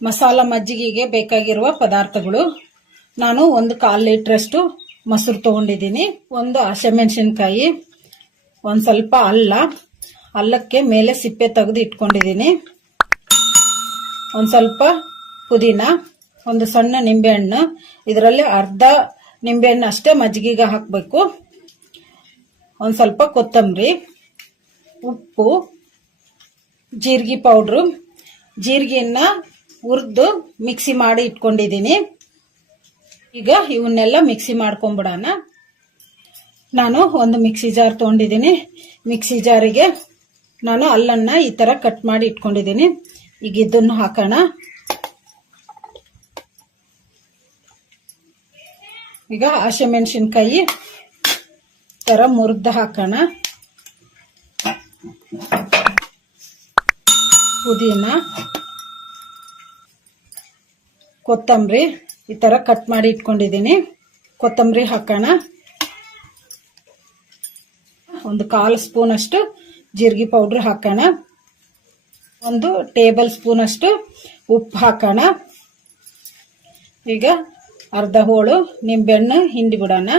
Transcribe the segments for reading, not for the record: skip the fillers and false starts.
ಮಸಾಲ ಮಜ್ಜಿಗೆಗೆ ಬೇಕಾಗಿರುವ ಪದಾರ್ಥಗಳು. ನಾನು 1/4 ಲೀಟರ್ ಮೊಸರು ತಗೊಂಡಿದ್ದೀನಿ, 1 ಹಸಿಮೆಣಸಿನಕಾಯಿ, ಒಂದು ಸ್ವಲ್ಪ ಅಲ್ಲಕ್ಕೆ ಮೇಲೆ ಸಿಪ್ಪೆ ತೆಗೆದು ಇಟ್ಕೊಂಡಿದ್ದೀನಿ, ಒಂದು ಸ್ವಲ್ಪ ಪುದೀನ, ಒಂದು ಸಣ್ಣ ನಿಂಬೆಹಣ್ಣು, ಇದರಲ್ಲಿ ಅರ್ಧ ನಿಂಬೆಹಣ್ಣು ಅಷ್ಟೇ ಮಜ್ಜಿಗೆಗೆ ಹಾಕಬೇಕು, ಒಂದು ಸ್ವಲ್ಪ ಕೊತ್ತಂಬರಿ, ಉಪ್ಪು, ಜೀರಿಗೆ ಪೌಡ್ರು. ಜೀರಿಗೆಯನ್ನ ಹುರಿದು ಮಿಕ್ಸಿ ಮಾಡಿ ಇಟ್ಕೊಂಡಿದ್ದೀನಿ. ಈಗ ಇವನ್ನೆಲ್ಲ ಮಿಕ್ಸಿ ಮಾಡ್ಕೊಂಡ್ಬಿಡೋಣ. ನಾನು ಒಂದು ಮಿಕ್ಸಿ ಜಾರ್ ತಗೊಂಡಿದ್ದೀನಿ. ಮಿಕ್ಸಿ ಜಾರಿಗೆ ನಾನು ಅಲ್ಲನ್ನ ಈ ತರ ಕಟ್ ಮಾಡಿ ಇಟ್ಕೊಂಡಿದ್ದೀನಿ. ಈಗ ಇದನ್ನು ಹಾಕೋಣ. ಈಗ ಹಸಿಮೆಣಸಿನಕಾಯಿ ತರ ಮುರಿದು ಹಾಕೋಣ. ಪುದೀನ, ಕೊತ್ತಂಬರಿ ಈ ತರ ಕಟ್ ಮಾಡಿ ಇಟ್ಕೊಂಡಿದ್ದೀನಿ. ಕೊತ್ತಂಬರಿ ಹಾಕೋಣ. ಒಂದು 1/4 ಸ್ಪೂನ್ ಅಷ್ಟು ಜೀರಿಗೆ ಪೌಡರ್ ಹಾಕೋಣ. 1 ಟೇಬಲ್ ಸ್ಪೂನ್ ಅಷ್ಟು ಉಪ್ಪು ಹಾಕೋಣ. ಈಗ ಅರ್ಧ ಹೋಳು ನಿಂಬೆಹಣ್ಣು ಹಿಂಡಿ ಬಿಡೋಣ.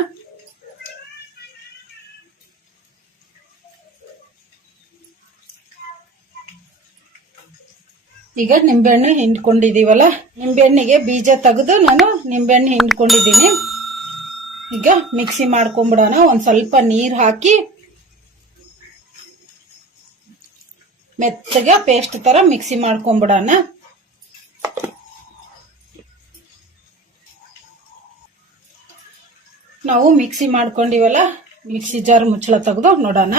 ಈಗ ನಿಂಬೆಹಣ್ಣು ಹಿಂಡ್ಕೊಂಡಿದೀವಲ್ಲ, ನಿಂಬೆಹಣ್ಣಿಗೆ ಬೀಜ ತೆಗೆದು ನಾನು ನಿಂಬೆಹಣ್ಣು ಹಿಂಡ್ಕೊಂಡಿದ್ದೀನಿ. ಈಗ ಮಿಕ್ಸಿ ಮಾಡ್ಕೊಂಡ್ಬಿಡೋಣ. ಒಂದ್ ಸ್ವಲ್ಪ ನೀರು ಹಾಕಿ ಮೆತ್ತಗೆ ಪೇಸ್ಟ್ ತರ ಮಿಕ್ಸಿ ಮಾಡ್ಕೊಂಡ್ಬಿಡೋಣ. ನಾವು ಮಿಕ್ಸಿ ಮಾಡ್ಕೊಂಡಿವಲ್ಲ, ಮಿಕ್ಸಿ ಜಾರ್ ಮುಚ್ಚಳ ತೆಗೆದು ನೋಡೋಣ.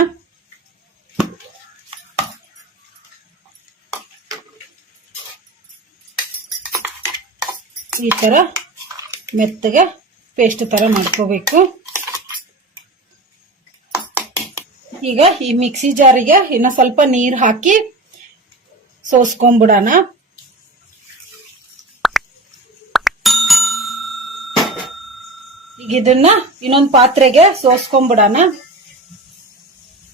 ಈ ತರ ಮೆತ್ತಗೆ ಪೇಸ್ಟ್ ತರ ಮಾಡ್ಕೋಬೇಕು. ಈಗ ಈ ಮಿಕ್ಸಿ ಜಾರಿಗೆ ಇನ್ನ ಸ್ವಲ್ಪ ನೀರು ಹಾಕಿ ಸೋಸ್ಕೊಂಡ್ಬಿಡೋಣ. ಈಗ ಇದನ್ನ ಇನ್ನೊಂದು ಪಾತ್ರೆಗೆ ಸೋಸ್ಕೊಂಡ್ಬಿಡೋಣ.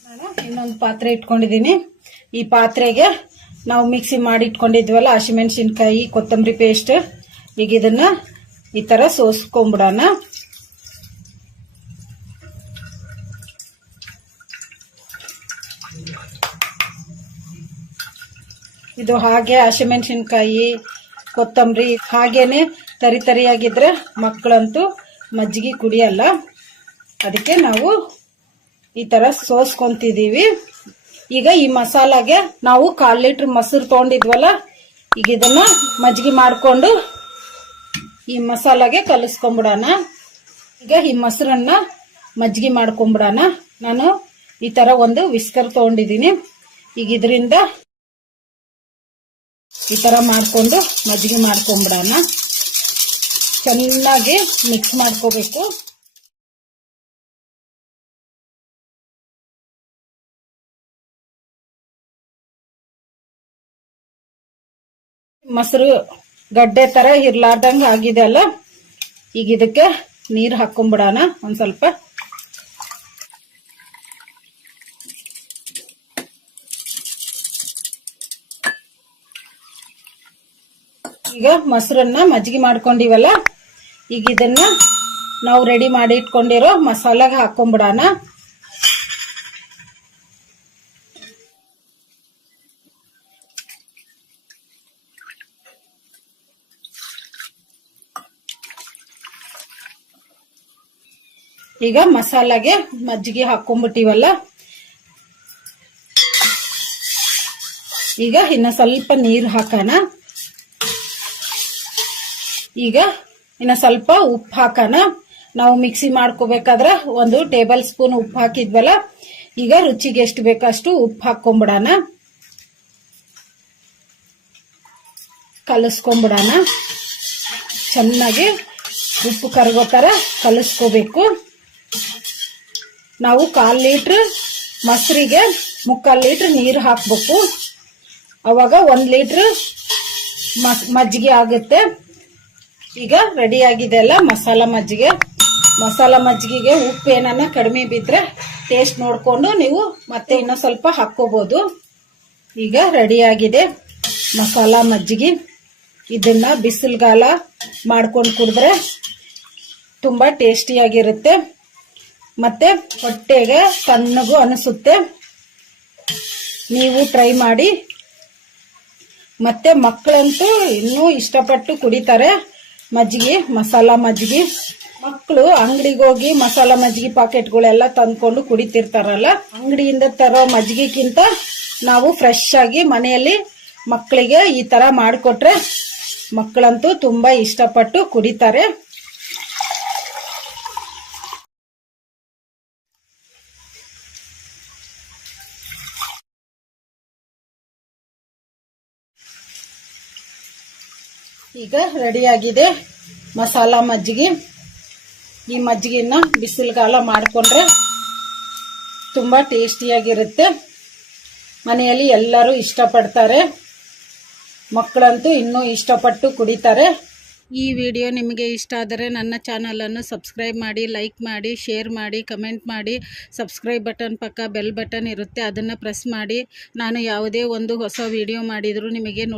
ನಾನು ಇನ್ನೊಂದು ಪಾತ್ರೆ ಇಟ್ಕೊಂಡಿದ್ದೀನಿ. ಈ ಪಾತ್ರೆಗೆ ನಾವು ಮಿಕ್ಸಿ ಮಾಡಿ ಇಟ್ಕೊಂಡಿದ್ವಲ್ಲ ಹಸಿಮೆಣಸಿನಕಾಯಿ, ಕೊತ್ತಂಬರಿ ಪೇಸ್ಟ್, ಈಗ ಇದನ್ನ ಈ ತರ ಸೋಸ್ಕೊಂಡ್ಬಿಡೋಣ. ಇದು ಹಾಗೆ ಹಸಿಮೆಣಸಿನಕಾಯಿ, ಕೊತ್ತಂಬರಿ ಹಾಗೇನೆ ತರಿ ತರಿಯಾಗಿದ್ರೆ ಮಕ್ಕಳಂತೂ ಮಜ್ಜಿಗೆ ಕುಡಿಯಲ್ಲ. ಅದಕ್ಕೆ ನಾವು ಈ ತರ ಸೋಸ್ಕೊಂತಿದೀವಿ. ಈಗ ಈ ಮಸಾಲಾಗೆ ನಾವು 1/4 ಲೀಟರ್ ಮೊಸರು ತಗೊಂಡಿದ್ವಲ್ಲ, ಈಗ ಇದನ್ನ ಮಜ್ಜಿಗೆ ಮಾಡ್ಕೊಂಡು ಈ ಮಸಾಲಾಗೆ ಕಲಿಸ್ಕೊಂಡ್ಬಿಡೋಣ. ಈಗ ಈ ಮೊಸರನ್ನ ಮಜ್ಜಿಗೆ ಮಾಡ್ಕೊಂಡ್ಬಿಡೋಣ. ನಾನು ಈ ತರ ಒಂದು ವಿಸ್ಕರ್ ತಗೊಂಡಿದ್ದೀನಿ. ಈಗ ಇದರಿಂದ ಈ ತರ ಮಾಡ್ಕೊಂಡು ಮಜ್ಜಿಗೆ ಮಾಡ್ಕೊಂಡ್ಬಿಡೋಣ. ಚೆನ್ನಾಗಿ ಮಿಕ್ಸ್ ಮಾಡ್ಕೋಬೇಕು. ಮೊಸರು ಗಡ್ಡೆ ತರ ಇರ್ಲಾರ್ದಂಗ ಆಗಿದೆ ಅಲ್ಲ, ಈಗ ಇದಕ್ಕೆ ನೀರು ಹಾಕೊಂಡ್ಬಿಡೋಣ ಒಂದ್ ಸ್ವಲ್ಪ. ಈಗ ಮೊಸರನ್ನ ಮಜ್ಜಿಗೆ ಮಾಡ್ಕೊಂಡಿವಲ್ಲ, ಈಗ ಇದನ್ನ ನಾವು ರೆಡಿ ಮಾಡಿ ಇಟ್ಕೊಂಡಿರೋ ಮಸಾಲಾಗ ಹಾಕೊಂಡ್ಬಿಡೋಣ. ಈಗ ಮಸಾಲಾಗೆ ಮಜ್ಜಿಗೆ ಹಾಕೊಂಡ್ಬಿಟ್ಟಿವಲ್ಲ, ಈಗ ಇನ್ನ ಸ್ವಲ್ಪ ನೀರು ಹಾಕೋಣ. ಈಗ ಇನ್ನ ಸ್ವಲ್ಪ ಉಪ್ಪು ಹಾಕೋಣ. ನಾವು ಮಿಕ್ಸಿ ಮಾಡ್ಕೋಬೇಕಾದ್ರೆ 1 ಟೇಬಲ್ ಸ್ಪೂನ್ ಉಪ್ಪು ಹಾಕಿದ್ವಲ್ಲ, ಈಗ ರುಚಿಗೆ ಎಷ್ಟು ಬೇಕಷ್ಟು ಉಪ್ಪು ಹಾಕೊಂಡ್ಬಿಡೋಣ. ಕಲಿಸ್ಕೊಂಬಿಡೋಣ. ಚೆನ್ನಾಗಿ ಉಪ್ಪು ಕರಗೋ ಥರ ಕಲಿಸ್ಕೋಬೇಕು. ನಾವು 1/4 ಲೀಟ್ರ್ ಮೊಸರಿಗೆ 3/4 ಲೀಟ್ರ್ ನೀರು ಹಾಕಬೇಕು. ಅವಾಗ 1 ಲೀಟ್ರ್ ಮಜ್ಜಿಗೆ ಆಗುತ್ತೆ. ಈಗ ರೆಡಿ ಆಗಿದೆ ಅಲ್ಲ ಮಸಾಲ ಮಜ್ಜಿಗೆ. ಮಸಾಲ ಮಜ್ಜಿಗೆಗೆ ಉಪ್ಪು ಏನನ್ನ ಕಡಿಮೆ ಬಿದ್ದರೆ ಟೇಸ್ಟ್ ನೋಡಿಕೊಂಡು ನೀವು ಮತ್ತೆ ಇನ್ನೂ ಸ್ವಲ್ಪ ಹಾಕ್ಕೋಬೋದು. ಈಗ ರೆಡಿ ಆಗಿದೆ ಮಸಾಲ ಮಜ್ಜಿಗೆ. ಇದನ್ನ ಬಿಸಿಲುಗಾಲ ಮಾಡ್ಕೊಂಡು ಕುಡಿದ್ರೆ ತುಂಬ ಟೇಸ್ಟಿಯಾಗಿರುತ್ತೆ ಮತ್ತೆ ಹೊಟ್ಟೆಗೆ ತಣ್ಣಗೂ ಅನಿಸುತ್ತೆ. ನೀವು ಟ್ರೈ ಮಾಡಿ. ಮತ್ತೆ ಮಕ್ಕಳಂತೂ ಇನ್ನೂ ಇಷ್ಟಪಟ್ಟು ಕುಡಿತಾರೆ ಮಜ್ಜಿಗೆ, ಮಸಾಲ ಮಜ್ಜಿಗೆ. ಮಕ್ಕಳು ಅಂಗಡಿಗೆ ಹೋಗಿ ಮಸಾಲ ಮಜ್ಜಿಗೆ ಪಾಕೆಟ್ಗಳೆಲ್ಲ ತಂದ್ಕೊಂಡು ಕುಡಿತಿರ್ತಾರಲ್ಲ, ಅಂಗಡಿಯಿಂದ ತರೋ ಮಜ್ಜಿಗೆಗಿಂತ ನಾವು ಫ್ರೆಶ್ ಆಗಿ ಮನೆಯಲ್ಲಿ ಮಕ್ಕಳಿಗೆ ಈ ತರ ಮಾಡಿಕೊಟ್ರೆ ಮಕ್ಕಳಂತೂ ತುಂಬಾ ಇಷ್ಟಪಟ್ಟು ಕುಡಿತಾರೆ. ಈಗ ರೆಡಿಯಾಗಿದೆ ಮಸಾಲ ಮಜ್ಜಿಗೆ. ಈ ಮಜ್ಜಿಗೆನ ಬಿಸಿಲುಗಾಲ ಮಾಡಿಕೊಂಡ್ರೆ ತುಂಬ ಟೇಸ್ಟಿಯಾಗಿರುತ್ತೆ. ಮನೆಯಲ್ಲಿ ಎಲ್ಲರೂ ಇಷ್ಟಪಡ್ತಾರೆ, ಮಕ್ಕಳಂತೂ ಇನ್ನೂ ಇಷ್ಟಪಟ್ಟು ಕುಡಿತಾರೆ. ಈ ವಿಡಿಯೋ ನಿಮಗೆ ಇಷ್ಟ ಆದರೆ ನನ್ನ ಚಾನಲನ್ನು ಸಬ್ಸ್ಕ್ರೈಬ್ ಮಾಡಿ, ಲೈಕ್ ಮಾಡಿ, ಶೇರ್ ಮಾಡಿ, ಕಮೆಂಟ್ ಮಾಡಿ. ಸಬ್ಸ್ಕ್ರೈಬ್ ಬಟನ್ ಪಕ್ಕ ಬೆಲ್ ಬಟನ್ ಇರುತ್ತೆ, ಅದನ್ನು ಪ್ರೆಸ್ ಮಾಡಿ. ನಾನು ಯಾವುದೇ ಒಂದು ಹೊಸ ವಿಡಿಯೋ ಮಾಡಿದರೂ ನಿಮಗೆ